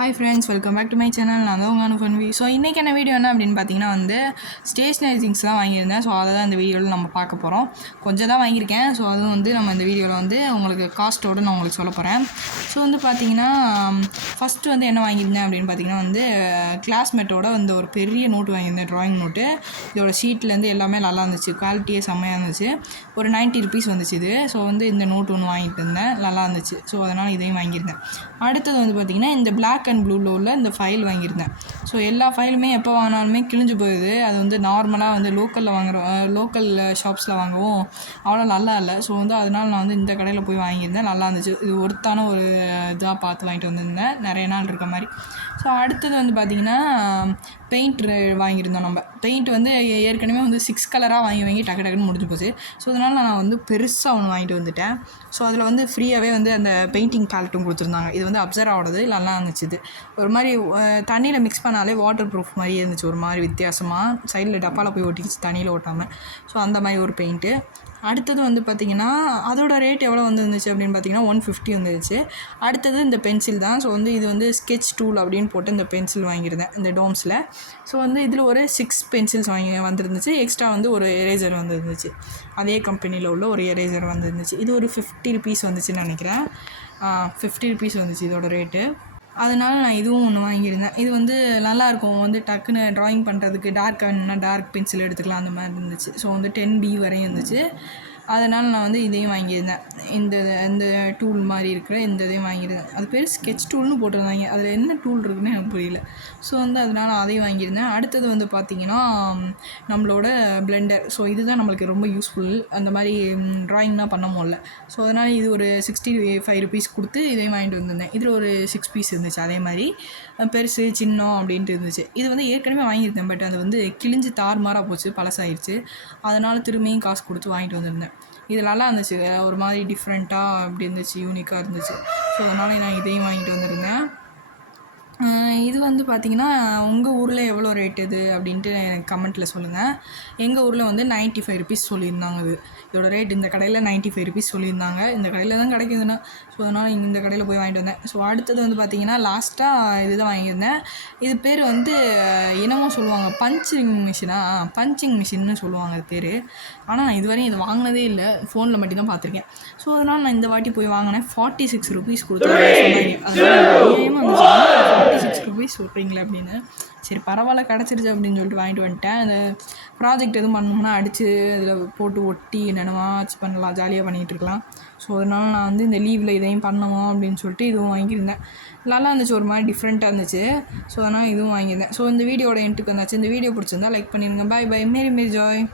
Hi friends, welcome back to my channel. நான் தான் உங்கள் ஃபன்வி. ஸோ இன்றைக்கான வீடியோ என்ன அப்படின்னு பார்த்தீங்கன்னா ஸ்டேஷ்னரி திங்ஸ் தான் வாங்கியிருந்தேன். ஸோ அதை தான் இந்த வீடியோவில் நம்ம பார்க்க போகிறோம். கொஞ்சம் தான் வாங்கியிருக்கேன். ஸோ அதுவும் நம்ம இந்த வீடியோவில் உங்களுக்கு காஸ்ட்டோடு நான் உங்களுக்கு சொல்ல போகிறேன். ஸோ பார்த்தீங்கன்னா ஃபஸ்ட்டு என்ன வாங்கியிருந்தேன் அப்படின்னு பார்த்தீங்கன்னா கிளாஸ்மேட்டோட ஒரு பெரிய நோட்டு வாங்கியிருந்தேன், ட்ராயிங் நோட்டு. இதோட ஷீட்லேருந்து எல்லாமே நல்லா இருந்துச்சு, குவாலிட்டியே செம்மையாக இருந்துச்சு. ஒரு 90 ருபீஸ் வந்துச்சு இது. ஸோ இந்த நோட்டு ஒன்று வாங்கிட்டு இருந்தேன், நல்லா இருந்துச்சு. ஸோ அதனால் இதையும் வாங்கியிருந்தேன். அடுத்தது பார்த்திங்கன்னா இந்த பிளாக் அண்ட் ப்ளூவில் உள்ள இந்த ஃபைல் வாங்கியிருந்தேன். ஸோ எல்லா ஃபைலுமே எப்போ வாங்கினாலுமே கிழிஞ்சு போயிடுது. அது நார்மலாக லோக்கலில் வாங்குகிறோம், லோக்கல் ஷாப்ஸில் வாங்கவும் அவ்வளோ நல்லா இல்லை. ஸோ அதனால் நான் இந்த கடையில் போய் வாங்கியிருந்தேன், நல்லா இருந்துச்சு. இது ஒருத்தான ஒரு இதாக பார்த்து வாங்கிட்டு வந்திருந்தேன், நிறைய நாள் இருக்க மாதிரி. ஸோ அடுத்தது பார்த்திங்கன்னா பெயிண்ட் வாங்கியிருந்தோம். நம்ம பெயிண்ட் ஏற்கனவே 6 கலராக வாங்கி டக்கு டக்குன்னு முடிஞ்சு போச்சு. ஸோ அதனால் நான் பெருசாக ஒன்று வாங்கிட்டு வந்துட்டேன். ஸோ அதில் ஃப்ரீயாகவே அந்த பெயிண்டிங் பேலட்டும் கொடுத்துருந்தாங்க. இது அப்சர்வ் ஆகிறது நல்லா இருந்துச்சு. இது ஒரு மாதிரி தண்ணியில் மிக்ஸ் பண்ணாலே வாட்டர் ப்ரூஃப் மாதிரியே இருந்துச்சு, ஒரு மாதிரி வித்தியாசமாக. சைடில் டப்பாவில் போய் ஒட்டிக்கிச்சு, தண்ணியில் ஓட்டாமல். ஸோ அந்த மாதிரி ஒரு பெயிண்ட்டு. அடுத்தது பார்த்திங்கன்னா அதோட ரேட் எவ்வளோ வந்துருந்துச்சு அப்படின்னு பார்த்தீங்கன்னா 150 வந்துருச்சு. அடுத்தது இந்த பென்சில் தான். ஸோ இது ஸ்கெட்ச் டூல் அப்படின்னு போட்டு இந்த பென்சில் வாங்கியிருந்தேன் இந்த டோம்ஸில். ஸோ இதில் ஒரு 6 பென்சில்ஸ் வந்துருந்துச்சு. எக்ஸ்ட்ரா ஒரு எரேசர் வந்துருந்துச்சு, அதே கம்பெனியில் உள்ள ஒரு எரேசர் வந்துருந்துச்சு. இது ஒரு 50 ருபீஸ் வந்துச்சுன்னு நினைக்கிறேன். 50 ருபீஸ் வந்துச்சு இதோட ரேட்டு. அதனால் நான் இதுவும் ஒன்று வாங்கியிருந்தேன். இது நல்லாயிருக்கும், டக்குன்னு ட்ராயிங் பண்ணுறதுக்கு. டார்க் வேணும்னா டார்க் பென்சில் எடுத்துக்கலாம், அந்த மாதிரி இருந்துச்சு. ஸோ 10B வரையும் இருந்துச்சு. அதனால் நான் இதையும் வாங்கியிருந்தேன். இந்த டூல் மாதிரி இருக்கிற இந்த இதையும் வாங்கியிருந்தேன். அது பேர் ஸ்கெட்ச் டூல்னு போட்டிருந்தாங்க, அதில் என்ன டூல் இருக்குன்னு எனக்கு புரியல. ஸோ அதனால் அதையும் வாங்கியிருந்தேன். அடுத்தது பார்த்திங்கன்னா நம்மளோட பிளெண்டர். ஸோ இதுதான் நம்மளுக்கு ரொம்ப யூஸ்ஃபுல், அந்த மாதிரி ட்ராயிங்லாம் பண்ண முடியல. ஸோ அதனால் இது ஒரு 65 ருபீஸ் கொடுத்து இதையும் வாங்கிட்டு வந்திருந்தேன். இதில் ஒரு 6 பீஸ் இருந்துச்சு, அதே மாதிரி பெருசு சின்னம் அப்படின்ட்டு இருந்துச்சு. இது ஏற்கனவே வாங்கியிருந்தேன், பட் அது கிழிஞ்சு தாறுமாறாக போச்சு, பழசாயிடுச்சு. அதனால் திரும்பியும் காசு கொடுத்து வாங்கிட்டு வந்திருந்தேன். இது நல்லா இருந்துச்சு, ஒரு மாதிரி டிஃப்ரெண்ட்டாக அப்படி இருந்துச்சு, யூனிக்காக இருந்துச்சு. ஸோ அதனால் நான் இதையும் வாங்கிட்டு வந்திருந்தேன். இது பார்த்திங்கன்னா உங்கள் ஊரில் எவ்வளோ ரேட் இது அப்படின்ட்டு எனக்கு கமெண்ட்டில் சொல்லுங்கள். எங்கள் ஊரில் 95 ருபீஸ் சொல்லியிருந்தாங்க. இதோட ரேட் இந்த கடையில் 95 ருபீஸ் சொல்லியிருந்தாங்க. இந்த கடையில் தான் கிடைக்குதுன்னா, ஸோ அதனால் இந்த கடையில் போய் வாங்கிட்டு வந்தேன். ஸோ அடுத்தது பார்த்திங்கன்னா லாஸ்ட்டாக இது தான் வாங்கியிருந்தேன். இது பேர் என்னமோ சொல்லுவாங்க, பஞ்சிங் மிஷின்னு சொல்லுவாங்க அது பேர். ஆனால் நான் இதுவரையும் இது வாங்கினதே இல்லை, ஃபோனில் மட்டும் தான் பார்த்துருக்கேன். ஸோ அதனால் நான் இந்த வாட்டி போய் வாங்கினேன். 46 ருபீஸ் கொடுத்தாங்க சொன்னாங்க. அதனால் 46 ருபீஸ் சொல்கிறீங்களே அப்படின்னு. சரி பரவாயில்ல, கிடச்சிருச்சு அப்படின்னு சொல்லிட்டு வாங்கிட்டு வந்துட்டேன். அந்த ப்ராஜெக்ட் எதுவும் பண்ணோம்னா அடித்து அதில் போட்டு ஒட்டி என்னென்னவாச்சு பண்ணலாம், ஜாலியாக பண்ணிகிட்டு இருக்கலாம். ஸோ அதனால் நான் இந்த லீவில் இதையும் பண்ணுவோம் அப்படின்னு சொல்லிட்டு இதுவும் வாங்கியிருந்தேன். நல்லா இருந்துச்சு, ஒரு மாதிரி டிஃப்ரெண்ட்டாக இருந்துச்சு. ஸோ அதனால் இதுவும் வாங்கியிருந்தேன். ஸோ இந்த வீடியோட எண்டுக்கு வந்தாச்சு. இந்த வீடியோ பிடிச்சிருந்தா லைக் பண்ணிடுங்க. பாய் பாய், மேரி ஜாய்.